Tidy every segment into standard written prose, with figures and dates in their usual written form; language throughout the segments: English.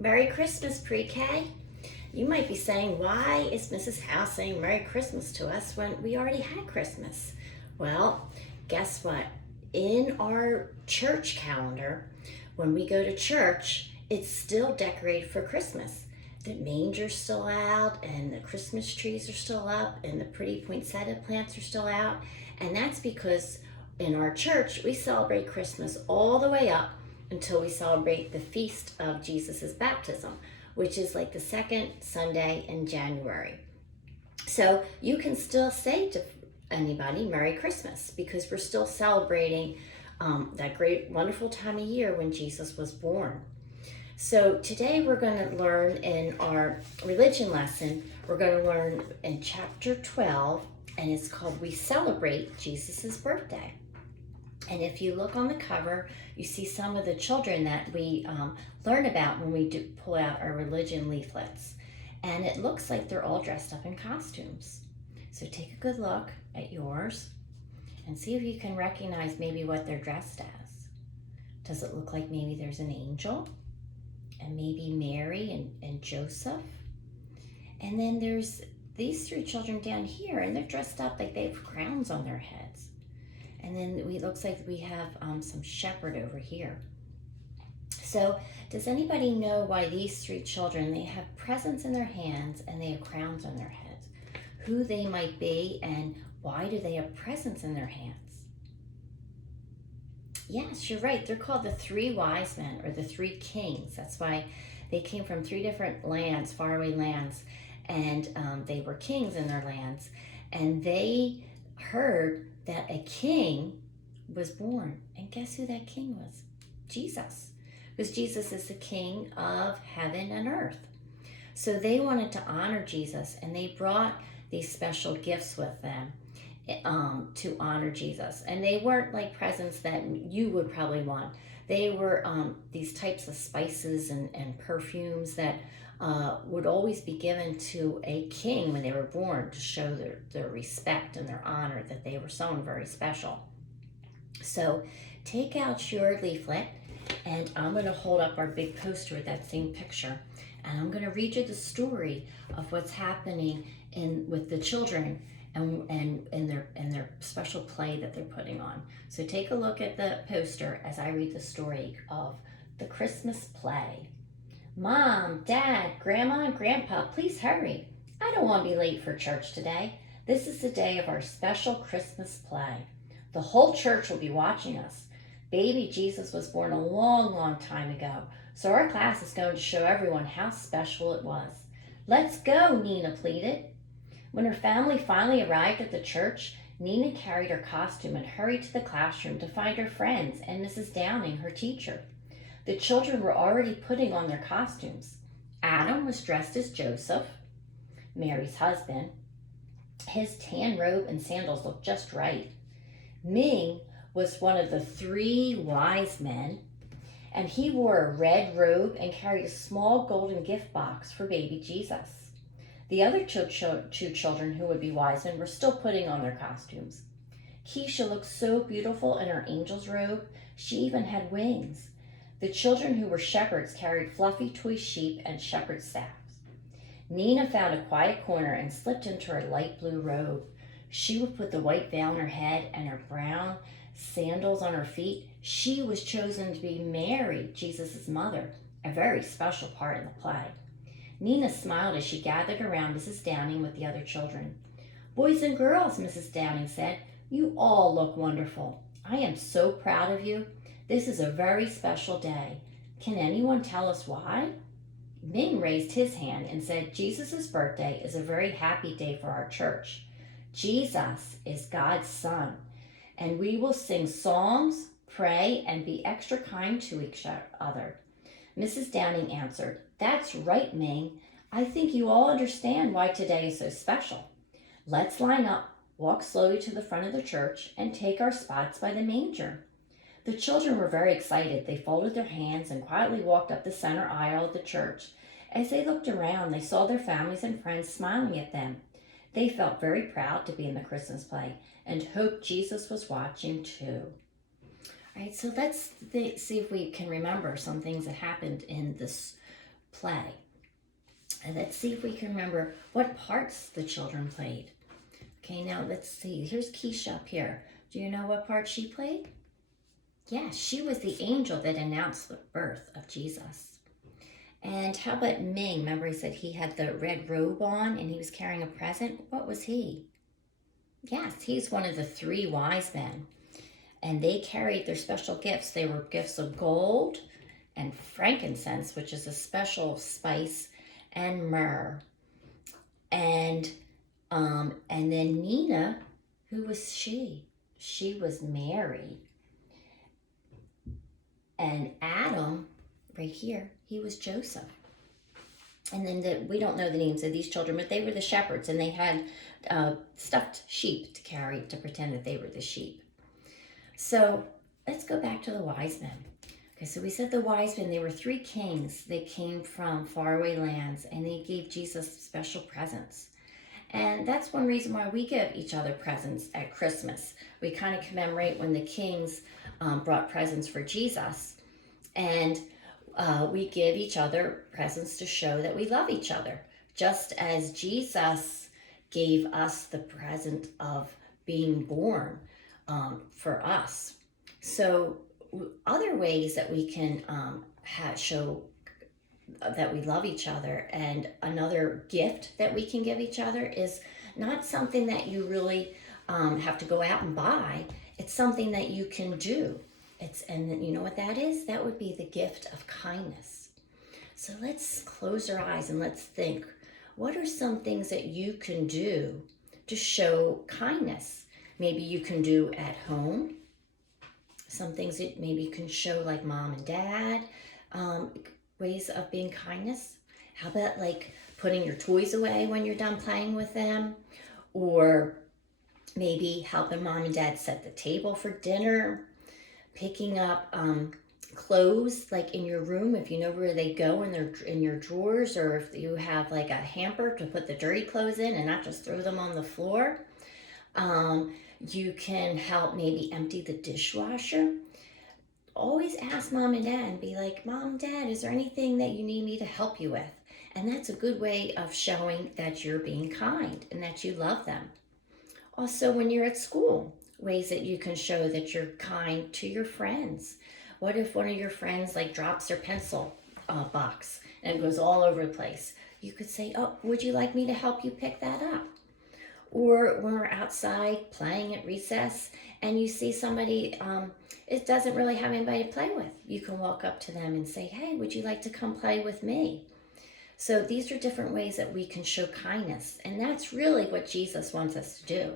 Merry Christmas, Pre-K. You might be saying, why is Mrs. House saying Merry Christmas to us when we already had Christmas? Well, guess what? In our church calendar, when we go to church, it's still decorated for Christmas. The manger's still out, and the Christmas trees are still up, and the pretty poinsettia plants are still out. And that's because in our church, we celebrate Christmas all the way up until we celebrate the feast of Jesus' baptism, which is like the second Sunday in January. So you can still say to anybody, Merry Christmas, because we're still celebrating that great, wonderful time of year when Jesus was born. So today we're going to learn in our religion lesson, we're going to learn in chapter 12, and it's called We Celebrate Jesus' Birthday. And if you look on the cover, you see some of the children that we learn about when we pull out our religion leaflets. And it looks like they're all dressed up in costumes. So take a good look at yours and see if you can recognize maybe what they're dressed as. Does it look like maybe there's an angel? And maybe Mary and Joseph? And then there's these three children down here, and they're dressed up like they have crowns on their heads. And then it looks like we have some shepherd over here. So does anybody know why these three children, they have presents in their hands and they have crowns on their heads? Who they might be and why do they have presents in their hands? Yes, you're right. They're called the three wise men or the three kings. That's why they came from three different lands, faraway lands, and they were kings in their lands. And they heard that a king was born. And guess who that king was? Jesus. Because Jesus is the king of heaven and earth. So they wanted to honor Jesus, and they brought these special gifts with them to honor Jesus. And they weren't like presents that you would probably want. They were these types of spices and perfumes that would always be given to a king when they were born to show their respect and their honor, that they were someone very special. So take out your leaflet, and I'm going to hold up our big poster with that same picture, and I'm going to read you the story of what's happening with the children and their special play that they're putting on. So take a look at the poster as I read the story of the Christmas play. Mom, Dad, Grandma, and Grandpa, please hurry. I don't want to be late for church today. This is the day of our special Christmas play. The whole church will be watching us. Baby Jesus was born a long, long time ago, so our class is going to show everyone how special it was. Let's go, Nina pleaded. When her family finally arrived at the church, Nina carried her costume and hurried to the classroom to find her friends and Mrs. Downing, her teacher. The children were already putting on their costumes. Adam was dressed as Joseph, Mary's husband. His tan robe and sandals looked just right. Ming was one of the three wise men, and he wore a red robe and carried a small golden gift box for baby Jesus. The other two children who would be wise men were still putting on their costumes. Keisha looked so beautiful in her angel's robe, she even had wings. The children who were shepherds carried fluffy toy sheep and shepherd staffs. Nina found a quiet corner and slipped into her light blue robe. She would put the white veil on her head and her brown sandals on her feet. She was chosen to be Mary, Jesus' mother, a very special part in the play. Nina smiled as she gathered around Mrs. Downing with the other children. Boys and girls, Mrs. Downing said, you all look wonderful. I am so proud of you. This is a very special day. Can anyone tell us why? Ming raised his hand and said, Jesus' birthday is a very happy day for our church. Jesus is God's son, and we will sing songs, pray, and be extra kind to each other. Mrs. Downing answered, that's right, Ming. I think you all understand why today is so special. Let's line up, walk slowly to the front of the church, and take our spots by the manger. The children were very excited. They folded their hands and quietly walked up the center aisle of the church. As they looked around, they saw their families and friends smiling at them. They felt very proud to be in the Christmas play and hoped Jesus was watching too. All right, so let's see if we can remember some things that happened in this play. And let's see if we can remember what parts the children played. Okay, now let's see. Here's Keisha up here. Do you know what part she played? Yes, she was the angel that announced the birth of Jesus. And how about Ming? Remember he said he had the red robe on and he was carrying a present? What was he? Yes, he's one of the 3 wise men. And they carried their special gifts. They were gifts of gold and frankincense, which is a special spice, and myrrh. And then Nina, who was she? She was Mary. And Adam, right here, he was Joseph. And then we don't know the names of these children, but they were the shepherds, and they had stuffed sheep to carry to pretend that they were the sheep. So let's go back to the wise men. Okay, so we said the wise men, they were 3 kings. They came from faraway lands, and they gave Jesus special presents. And that's one reason why we give each other presents at Christmas. We kind of commemorate when the kings brought presents for Jesus. And we give each other presents to show that we love each other. Just as Jesus gave us the present of being born for us. So other ways that we can show that we love each other, and another gift that we can give each other is not something that you really have to go out and buy. It's something that you can do. And you know what that is? That would be the gift of kindness. So let's close our eyes and let's think, what are some things that you can do to show kindness? Maybe you can do at home. Some things that maybe you can show like mom and dad, ways of being kindness. How about like putting your toys away when you're done playing with them? Or maybe helping mom and dad set the table for dinner. Picking up clothes like in your room if you know where they go and they're in your drawers, or if you have like a hamper to put the dirty clothes in and not just throw them on the floor. You can help maybe empty the dishwasher. Always ask mom and dad and be like, Mom, Dad, is there anything that you need me to help you with? And that's a good way of showing that you're being kind and that you love them. Also, when you're at school, ways that you can show that you're kind to your friends. What if one of your friends like drops their pencil box and it goes all over the place? You could say, oh, would you like me to help you pick that up? Or when we're outside playing at recess and you see somebody it doesn't really have anybody to play with, you can walk up to them and say, hey, would you like to come play with me? So these are different ways that we can show kindness. And that's really what Jesus wants us to do.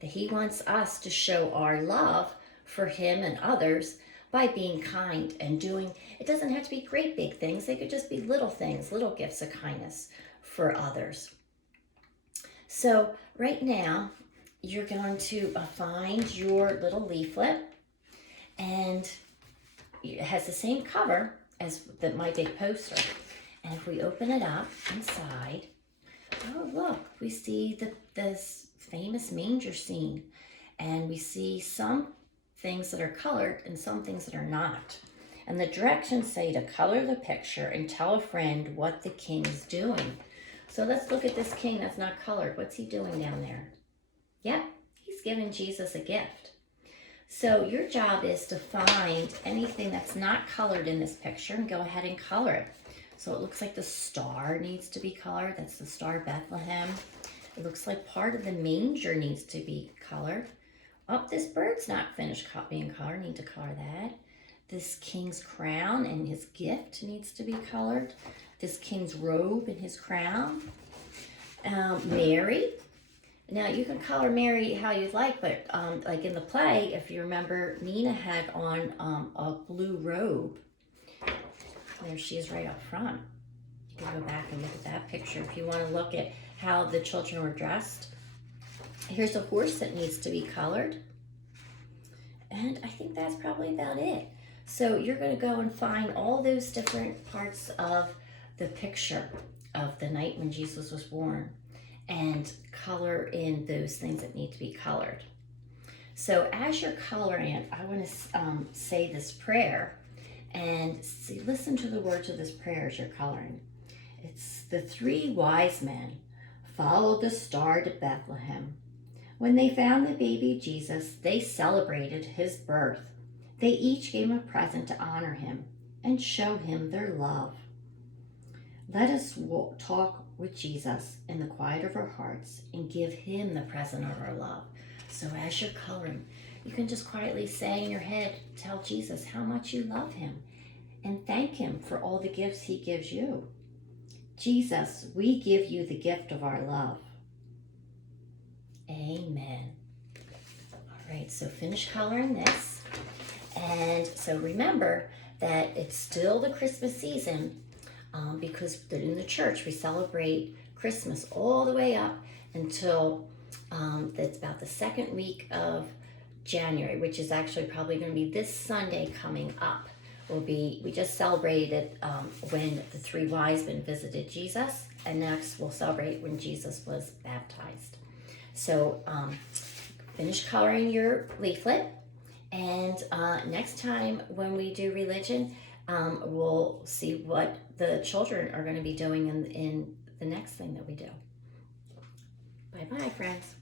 That he wants us to show our love for him and others by being kind and doing, it doesn't have to be great big things. They could just be little things, little gifts of kindness for others. So right now, you're going to find your little leaflet, and it has the same cover as my big poster. And if we open it up inside, oh look, we see this famous manger scene, and we see some things that are colored and some things that are not. And the directions say to color the picture and tell a friend what the king is doing. So let's look at this king that's not colored. What's he doing down there? Yep, he's giving Jesus a gift. So your job is to find anything that's not colored in this picture and go ahead and color it. So it looks like the star needs to be colored. That's the Star of Bethlehem. It looks like part of the manger needs to be colored. Oh, this bird's not finished being colored. Need to color that. This king's crown and his gift needs to be colored. This king's robe and his crown. Mary. Now you can color Mary how you'd like, but like in the play, if you remember, Nina had on a blue robe. There she is right up front. You can go back and look at that picture if you want to look at how the children were dressed. Here's a horse that needs to be colored. And I think that's probably about it. So you're going to go and find all those different parts of the picture of the night when Jesus was born and color in those things that need to be colored. So as you're coloring it, I want to say this prayer and listen to the words of this prayer as you're coloring. It's the three wise men followed the star to Bethlehem. When they found the baby Jesus, they celebrated his birth. They each gave him a present to honor him and show him their love. Let us talk with Jesus in the quiet of our hearts and give him the present of our love. So as you're coloring, you can just quietly say in your head, tell Jesus how much you love him and thank him for all the gifts he gives you. Jesus, we give you the gift of our love. Amen. All right, so finish coloring this. And so remember that it's still the Christmas season because in the church we celebrate Christmas all the way up until that's about the second week of January, which is actually probably going to be this Sunday coming up. We just celebrated when the three wise men visited Jesus, and next we'll celebrate when Jesus was baptized. So finish coloring your leaflet, and next time when we do religion, we'll see what the children are going to be doing in the next thing that we do. Bye-bye, friends.